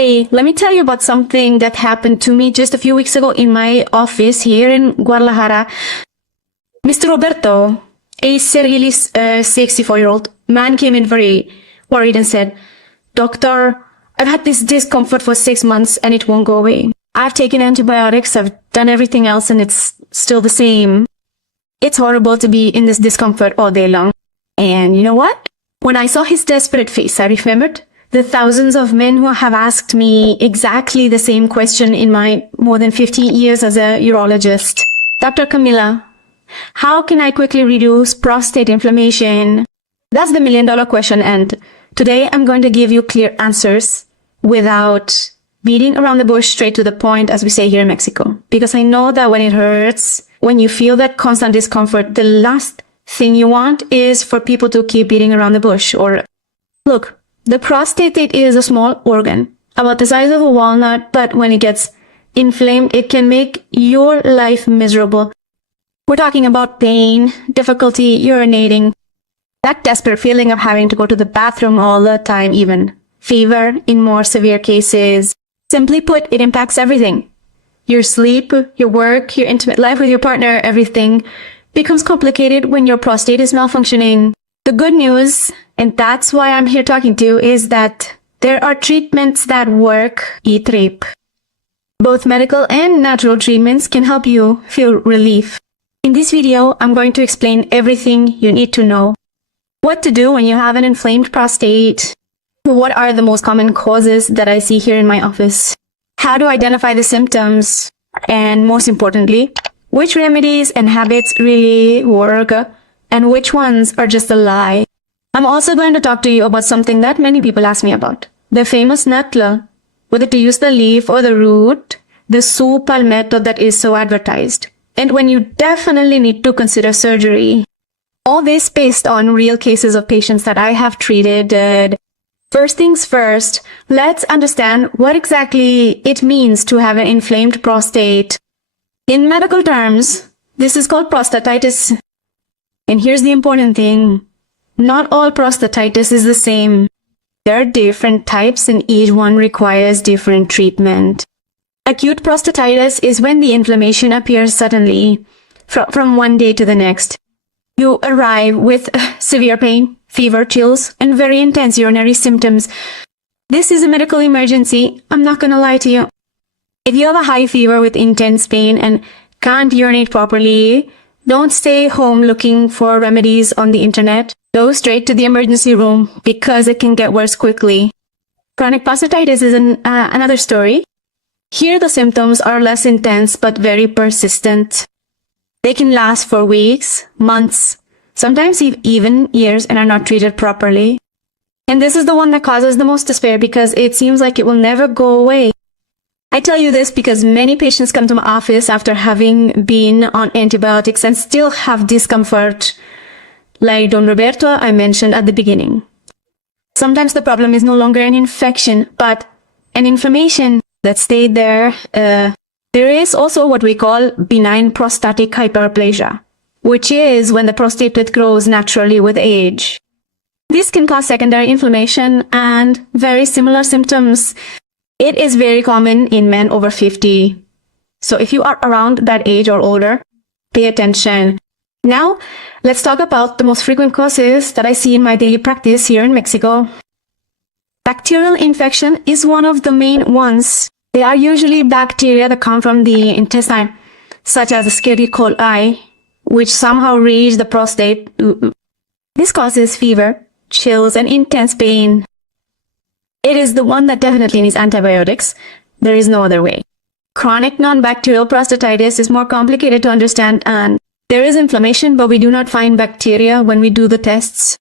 Hey, let me tell you about something that happened to me just a few weeks ago in my office here in Guadalajara. Mr. Roberto, a seriously 64-year-old man, came in very worried and said, "Doctor, I've had this discomfort for 6 months and it won't go away. I've taken antibiotics, I've done everything else and it's still the same. It's horrible to be in this discomfort all day long." And you know what? When I saw his desperate face, I remembered the thousands of men who have asked me exactly the same question in my more than 15 years as a urologist. "Dr. Camila, how can I quickly reduce prostate inflammation?" That's the million-dollar question, and today I'm going to give you clear answers without beating around the bush, straight to the point, as we say here in Mexico. Because I know that when it hurts, when you feel that constant discomfort, the last thing you want is for people to keep beating around the bush. Or, look, the prostate is a small organ, about the size of a walnut, but when it gets inflamed, it can make your life miserable. We're talking about pain, difficulty urinating, that desperate feeling of having to go to the bathroom all the time, even fever in more severe cases. Simply put, it impacts everything. Your sleep, your work, your intimate life with your partner, everything becomes complicated when your prostate is malfunctioning. The good news, and that's why I'm here talking to you, is that there are treatments that work. Eat rape. Both medical and natural treatments can help you feel relief. In this video, I'm going to explain everything you need to know. What to do when you have an inflamed prostate. What are the most common causes that I see here in my office? How to identify the symptoms? And most importantly, which remedies and habits really work and which ones are just a lie? I'm also going to talk to you about something that many people ask me about. The famous natla, whether to use the leaf or the root, the su palmetto that is so advertised, and when you definitely need to consider surgery. All this based on real cases of patients that I have treated. First things first, let's understand what exactly it means to have an inflamed prostate. In medical terms, this is called prostatitis. And here's the important thing. Not all prostatitis is the same. There are different types and each one requires different treatment. Acute prostatitis is when the inflammation appears suddenly, from one day to the next. You arrive with severe pain, fever, chills, and very intense urinary symptoms. This is a medical emergency, I'm not gonna lie to you. If you have a high fever with intense pain and can't urinate properly, don't stay home looking for remedies on the internet. Go straight to the emergency room because it can get worse quickly. Chronic prostatitis is another story. Here the symptoms are less intense but very persistent. They can last for weeks, months, sometimes even years, and are not treated properly. And this is the one that causes the most despair because it seems like it will never go away. I tell you this because many patients come to my office after having been on antibiotics and still have discomfort, like Don Roberto I mentioned at the beginning. Sometimes the problem is no longer an infection, but an inflammation that stayed there. There is also what we call benign prostatic hyperplasia, which is when the prostate grows naturally with age. This can cause secondary inflammation and very similar symptoms. It is very common in men over 50. So if you are around that age or older, pay attention. Now, let's talk about the most frequent causes that I see in my daily practice here in Mexico. Bacterial infection is one of the main ones. They are usually bacteria that come from the intestine, such as Escherichia coli, which somehow reach the prostate. This causes fever, chills, and intense pain. It is the one that definitely needs antibiotics. There is no other way. Chronic non-bacterial prostatitis is more complicated to understand, and there is inflammation, but we do not find bacteria when we do the tests.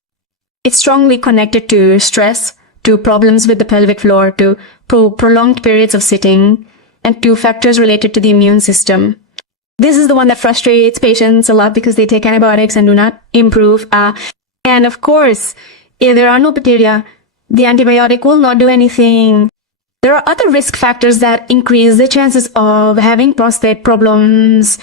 It's strongly connected to stress, to problems with the pelvic floor, to prolonged periods of sitting, and to factors related to the immune system. This is the one that frustrates patients a lot because they take antibiotics and do not improve. And of course, if there are no bacteria, the antibiotic will not do anything. There are other risk factors that increase the chances of having prostate problems.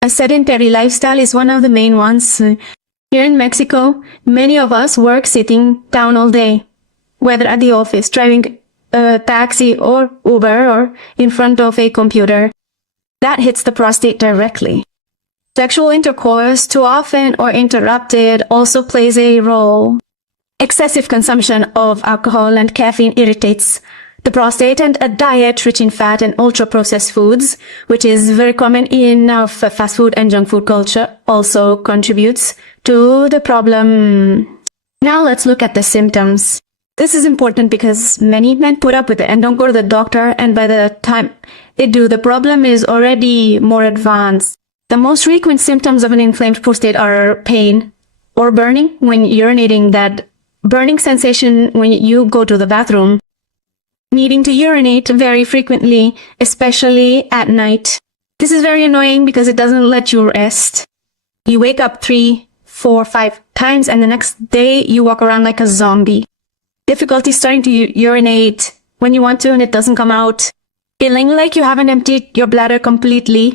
A sedentary lifestyle is one of the main ones. Here in Mexico, many of us work sitting down all day, whether at the office, driving a taxi or Uber or in front of a computer, that hits the prostate directly. Sexual intercourse, too often or interrupted, also plays a role. Excessive consumption of alcohol and caffeine irritates the prostate, and a diet rich in fat and ultra-processed foods, which is very common in our fast food and junk food culture, also contributes to the problem. Now let's look at the symptoms. This is important because many men put up with it and don't go to the doctor, and by the time they do, the problem is already more advanced. The most frequent symptoms of an inflamed prostate are pain or burning when urinating, that burning sensation when you go to the bathroom, needing to urinate very frequently, especially at night. This is very annoying because it doesn't let you rest. You wake up 3, 4, 5 times and the next day you walk around like a zombie. Difficulty starting to urinate when you want to and it doesn't come out. Feeling like you haven't emptied your bladder completely.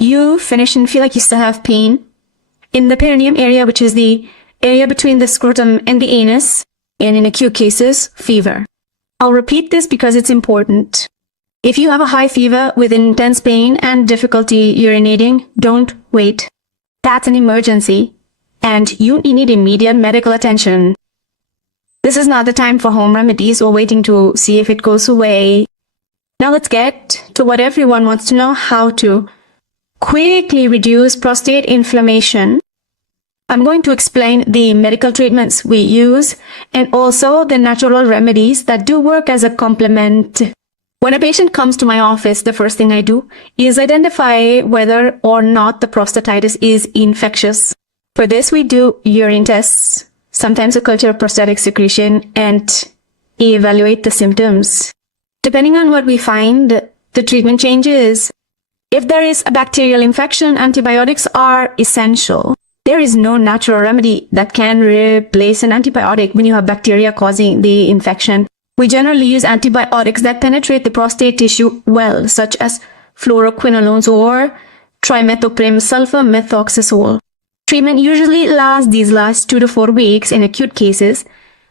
You finish and feel like you still have pain in the perineum area, which is the area between the scrotum and the anus, and in acute cases, fever. I'll repeat this because it's important. If you have a high fever with intense pain and difficulty urinating, don't wait. That's an emergency, and you need immediate medical attention. This is not the time for home remedies or waiting to see if it goes away. Now let's get to what everyone wants to know: how to quickly reduce prostate inflammation. I'm going to explain the medical treatments we use and also the natural remedies that do work as a complement. When a patient comes to my office, the first thing I do is identify whether or not the prostatitis is infectious. For this, we do urine tests, sometimes a culture of prostatic secretion, and evaluate the symptoms. Depending on what we find, the treatment changes. If there is a bacterial infection, antibiotics are essential. There is no natural remedy that can replace an antibiotic when you have bacteria causing the infection. We generally use antibiotics that penetrate the prostate tissue well, such as fluoroquinolones or trimethoprim sulfamethoxazole. Treatment usually lasts 2 to 4 weeks in acute cases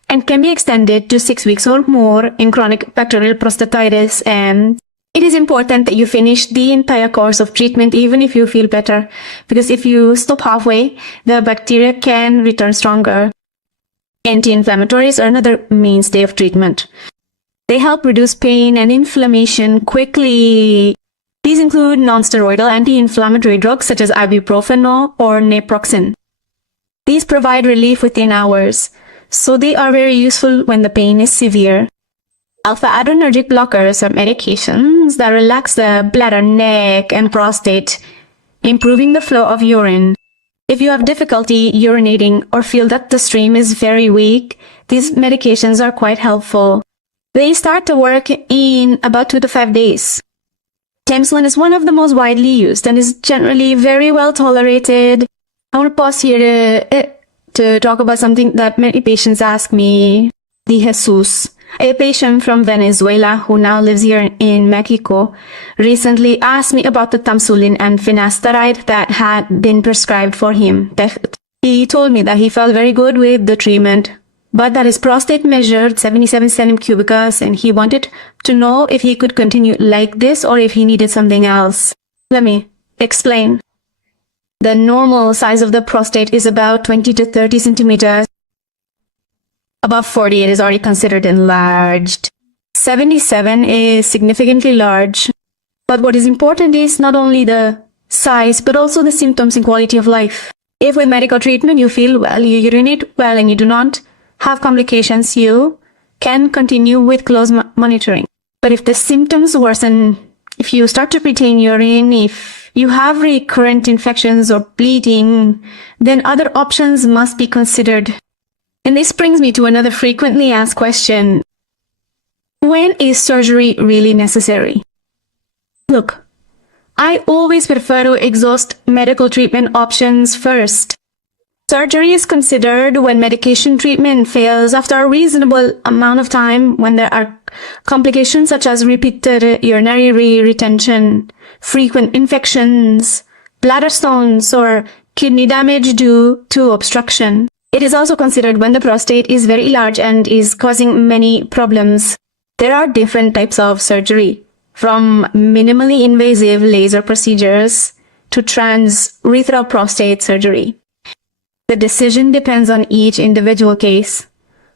and can be extended to 6 weeks or more in chronic bacterial prostatitis, and it is important that you finish the entire course of treatment even if you feel better, because if you stop halfway, the bacteria can return stronger. Anti-inflammatories are another mainstay of treatment. They help reduce pain and inflammation quickly. These include non-steroidal anti-inflammatory drugs such as ibuprofen or naproxen. These provide relief within hours, so they are very useful when the pain is severe. Alpha-adrenergic blockers are medications that relax the bladder, neck, and prostate, improving the flow of urine. If you have difficulty urinating or feel that the stream is very weak, these medications are quite helpful. They start to work in about 2 to 5 days. Temsolin is one of the most widely used and is generally very well tolerated. I want to pause here to talk about something that many patients ask me. De Jesus, a patient from Venezuela who now lives here in Mexico, recently asked me about the Temsolin and finasteride that had been prescribed for him. He told me that he felt very good with the treatment, but that his prostate measured 77 cm3, and he wanted to know if he could continue like this or if he needed something else. Let me explain. The normal size of the prostate is about 20 to 30 centimeters. Above 40, it is already considered enlarged. 77 is significantly large. But what is important is not only the size, but also the symptoms and quality of life. If with medical treatment you feel well, you urinate well, and you do not have complications, you can continue with close monitoring. But if the symptoms worsen, if you start to retain urine, if you have recurrent infections or bleeding, then other options must be considered. And this brings me to another frequently asked question. When is surgery really necessary? Look, I always prefer to exhaust medical treatment options first. Surgery is considered when medication treatment fails after a reasonable amount of time, when there are complications such as repeated urinary retention, frequent infections, bladder stones, or kidney damage due to obstruction. It is also considered when the prostate is very large and is causing many problems. There are different types of surgery, from minimally invasive laser procedures to transurethral prostate surgery. The decision depends on each individual case,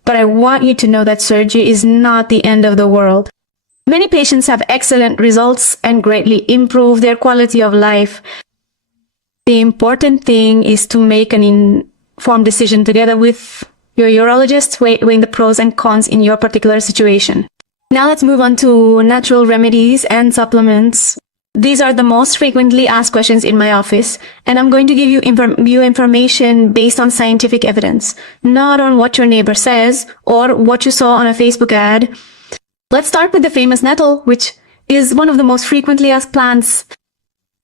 but I want you to know that surgery is not the end of the world. Many patients have excellent results and greatly improve their quality of life. The important thing is to make an informed decision together with your urologist, weighing the pros and cons in your particular situation. Now let's move on to natural remedies and supplements. These are the most frequently asked questions in my office, and I'm going to give you information based on scientific evidence, not on what your neighbor says or what you saw on a Facebook ad. Let's start with the famous nettle, which is one of the most frequently asked plants.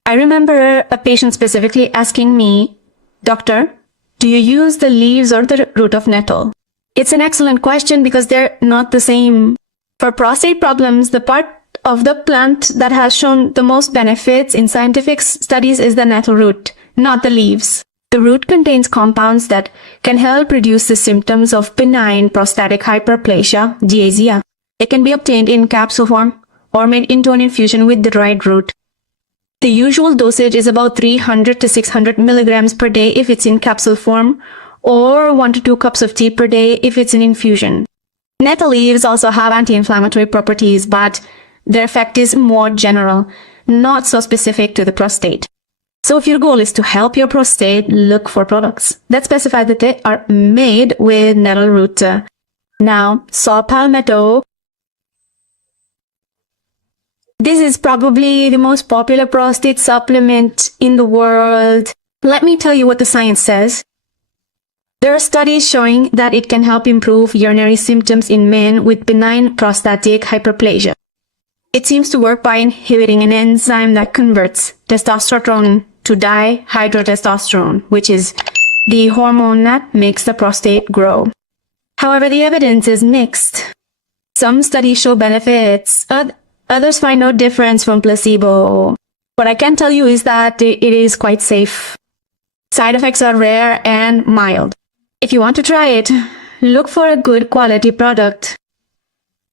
I remember a patient specifically asking me, "Doctor, do you use the leaves or the root of nettle?" It's an excellent question because they're not the same. For prostate problems, the part of the plant that has shown the most benefits in scientific studies is the nettle root, not the leaves. The root contains compounds that can help reduce the symptoms of benign prostatic hyperplasia, DAZia. It can be obtained in capsule form or made into an infusion with the dried root. The usual dosage is about 300 to 600 milligrams per day if it's in capsule form, or 1 to 2 cups of tea per day if it's in infusion. Nettle leaves also have anti-inflammatory properties, but their effect is more general, not so specific to the prostate. So if your goal is to help your prostate, look for products that specify that they are made with nettle root. Now, saw palmetto. This is probably the most popular prostate supplement in the world. Let me tell you what the science says. There are studies showing that it can help improve urinary symptoms in men with benign prostatic hyperplasia. It seems to work by inhibiting an enzyme that converts testosterone to dihydrotestosterone, which is the hormone that makes the prostate grow. However, the evidence is mixed. Some studies show benefits, others find no difference from placebo. What I can tell you is that it is quite safe. Side effects are rare and mild. If you want to try it, look for a good quality product.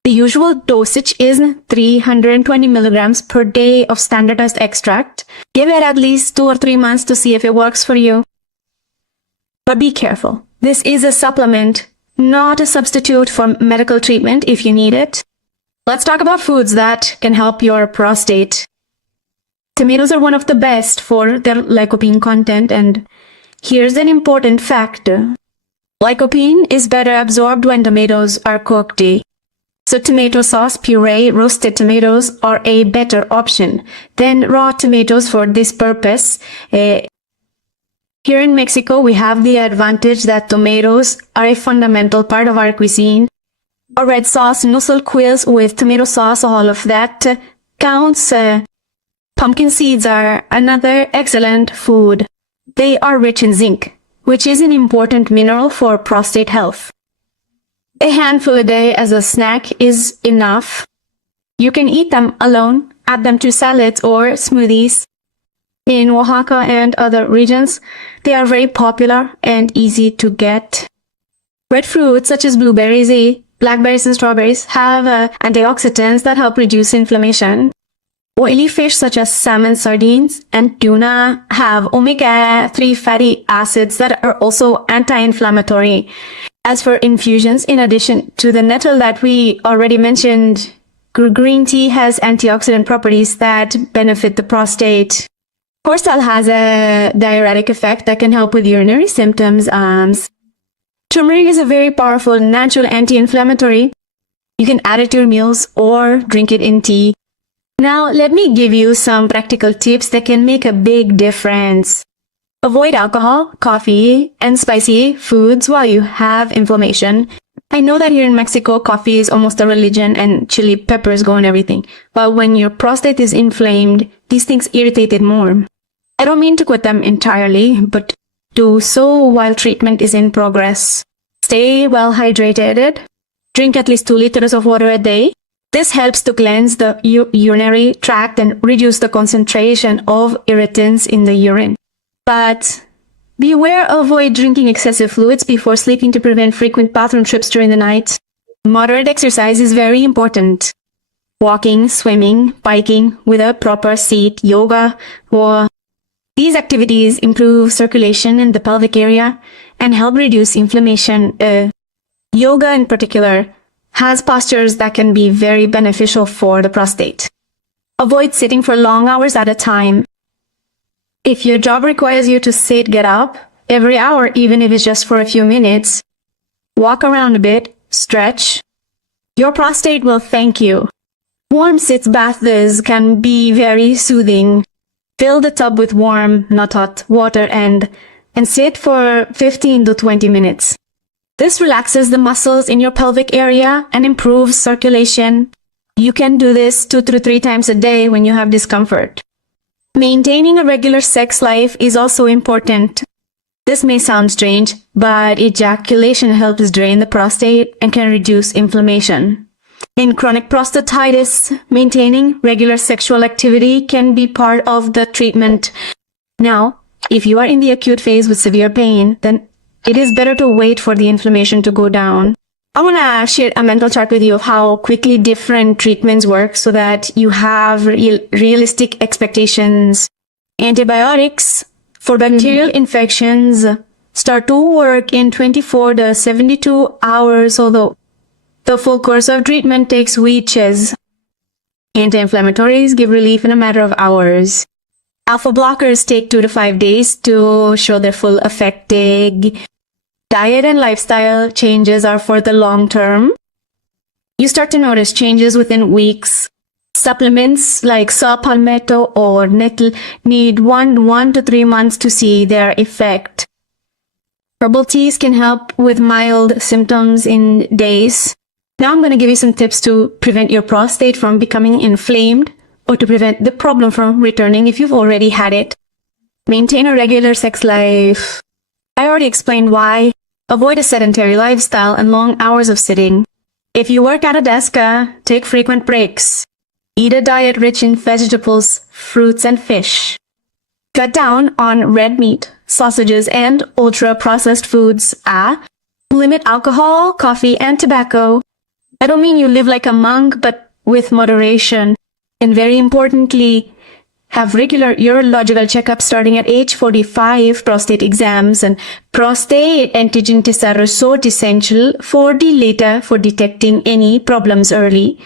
The usual dosage is 320 milligrams per day of standardized extract. Give it at least 2 or 3 months to see if it works for you. But be careful. This is a supplement, not a substitute for medical treatment if you need it. Let's talk about foods that can help your prostate. Tomatoes are one of the best for their lycopene content, and here's an important fact. Lycopene is better absorbed when tomatoes are cooked. So tomato sauce, puree, roasted tomatoes are a better option than raw tomatoes for this purpose. Here in Mexico, we have the advantage that tomatoes are a fundamental part of our cuisine. A red sauce, noodle quills with tomato sauce, all of that counts. Pumpkin seeds are another excellent food. They are rich in zinc, which is an important mineral for prostate health. A handful a day as a snack is enough. You can eat them alone, add them to salads or smoothies. In Oaxaca and other regions, they are very popular and easy to get. Red fruits such as blueberries, blackberries and strawberries have antioxidants that help reduce inflammation. Oily fish such as salmon, sardines, and tuna have omega-3 fatty acids that are also anti-inflammatory. As for infusions, in addition to the nettle that we already mentioned, green tea has antioxidant properties that benefit the prostate. Horsetail has a diuretic effect that can help with urinary symptoms. Turmeric is a very powerful natural anti-inflammatory. You can add it to your meals or drink it in tea. Now, let me give you some practical tips that can make a big difference. Avoid alcohol, coffee, and spicy foods while you have inflammation. I know that here in Mexico, coffee is almost a religion and chili peppers go on everything. But when your prostate is inflamed, these things irritate it more. I don't mean to quit them entirely, but do so while treatment is in progress. Stay well hydrated. Drink at least 2 liters of water a day. This helps to cleanse the urinary tract and reduce the concentration of irritants in the urine. But beware, avoid drinking excessive fluids before sleeping to prevent frequent bathroom trips during the night. Moderate exercise is very important. Walking, swimming, biking with a proper seat, yoga, or these activities improve circulation in the pelvic area and help reduce inflammation. Yoga in particular has postures that can be very beneficial for the prostate. Avoid sitting for long hours at a time. If your job requires you to sit, get up every hour, even if it's just for a few minutes, walk around a bit, stretch. Your prostate will thank you. Warm sitz baths can be very soothing. Fill the tub with warm, not hot, water and sit for 15 to 20 minutes. This relaxes the muscles in your pelvic area and improves circulation. You can do this 2 to 3 times a day when you have discomfort. Maintaining a regular sex life is also important. This may sound strange, but ejaculation helps drain the prostate and can reduce inflammation. In chronic prostatitis, maintaining regular sexual activity can be part of the treatment. Now, if you are in the acute phase with severe pain, then it is better to wait for the inflammation to go down. I want to share a mental chart with you of how quickly different treatments work so that you have realistic expectations. Antibiotics for bacterial infections start to work in 24 to 72 hours, although the full course of treatment takes weeks. Anti-inflammatories give relief in a matter of hours. Alpha blockers take 2 to 5 days to show their full effect. Diet and lifestyle changes are for the long term. You start to notice changes within weeks. Supplements like saw palmetto or nettle need 1 to 3 months to see their effect. Herbal teas can help with mild symptoms in days. Now I'm going to give you some tips to prevent your prostate from becoming inflamed or to prevent the problem from returning if you've already had it. Maintain a regular sex life. I already explained why. Avoid a sedentary lifestyle and long hours of sitting. If you work at a desk, take frequent breaks. Eat a diet rich in vegetables, fruits, and fish. Cut down on red meat, sausages, and ultra-processed foods. Limit alcohol, coffee, and tobacco. I don't mean you live like a monk, but with moderation. And very importantly, have regular urological checkups starting at age 45, prostate exams and prostate antigen tests are so essential for detecting any problems early.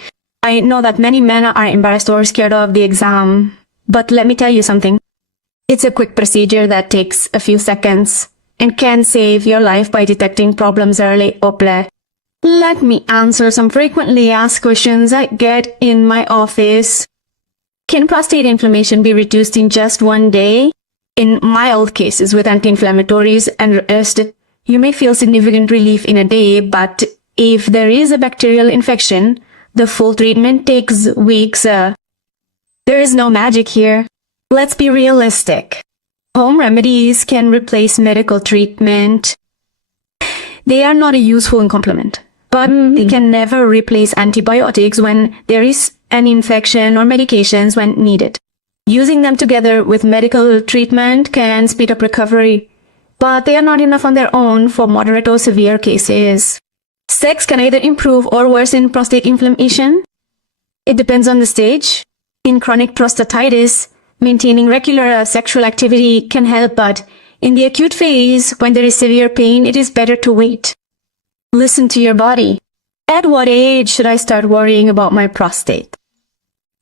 I know that many men are embarrassed or scared of the exam, but let me tell you something. It's a quick procedure that takes a few seconds and can save your life by detecting problems early. Let me answer some frequently asked questions I get in my office. Can prostate inflammation be reduced in just 1 day? In mild cases with anti-inflammatories and rest, you may feel significant relief in a day, but if there is a bacterial infection, the full treatment takes weeks. There is no magic here. Let's be realistic. Home remedies can replace medical treatment. They are not a useful complement, but they can never replace antibiotics when there is an infection or medications when needed. Using them together with medical treatment can speed up recovery, but they are not enough on their own for moderate or severe cases. Sex can either improve or worsen prostate inflammation. It depends on the stage. In chronic prostatitis, maintaining regular sexual activity can help, but in the acute phase, when there is severe pain, it is better to wait. Listen to your body. At what age should I start worrying about my prostate?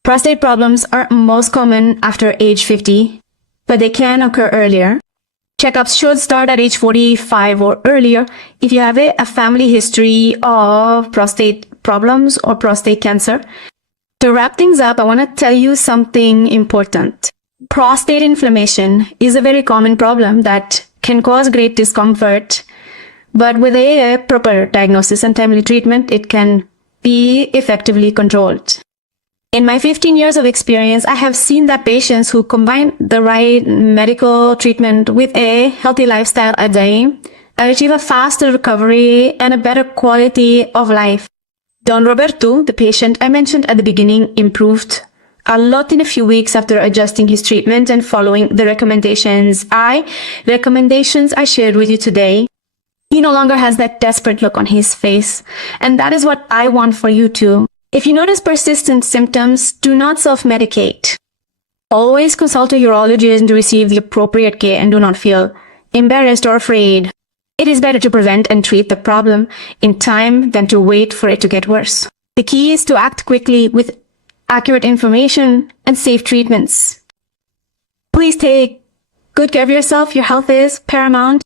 Prostate problems are most common after age 50, but they can occur earlier. Checkups should start at age 45 or earlier if you have a family history of prostate problems or prostate cancer. To wrap things up, I want to tell you something important. Prostate inflammation is a very common problem that can cause great discomfort, but with a proper diagnosis and timely treatment, it can be effectively controlled. In my 15 years of experience, I have seen that patients who combine the right medical treatment with a healthy lifestyle a day achieve a faster recovery and a better quality of life. Don Roberto, the patient I mentioned at the beginning, improved a lot in a few weeks after adjusting his treatment and following the recommendations I shared with you today. He no longer has that desperate look on his face. And that is what I want for you too. If you notice persistent symptoms, do not self-medicate. Always consult a urologist to receive the appropriate care and do not feel embarrassed or afraid. It is better to prevent and treat the problem in time than to wait for it to get worse. The key is to act quickly with accurate information and safe treatments. Please take good care of yourself. Your health is paramount.